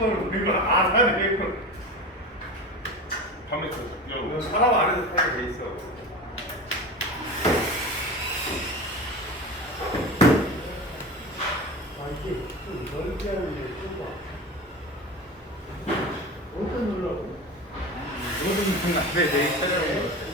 시험을 보는 거 알아내고 밤에 또 사람 안에서 살게 돼 있어. 이게 좀 넓게 하는 게 좁아. 어디서 누르라고? 모든 순간 내 차례로.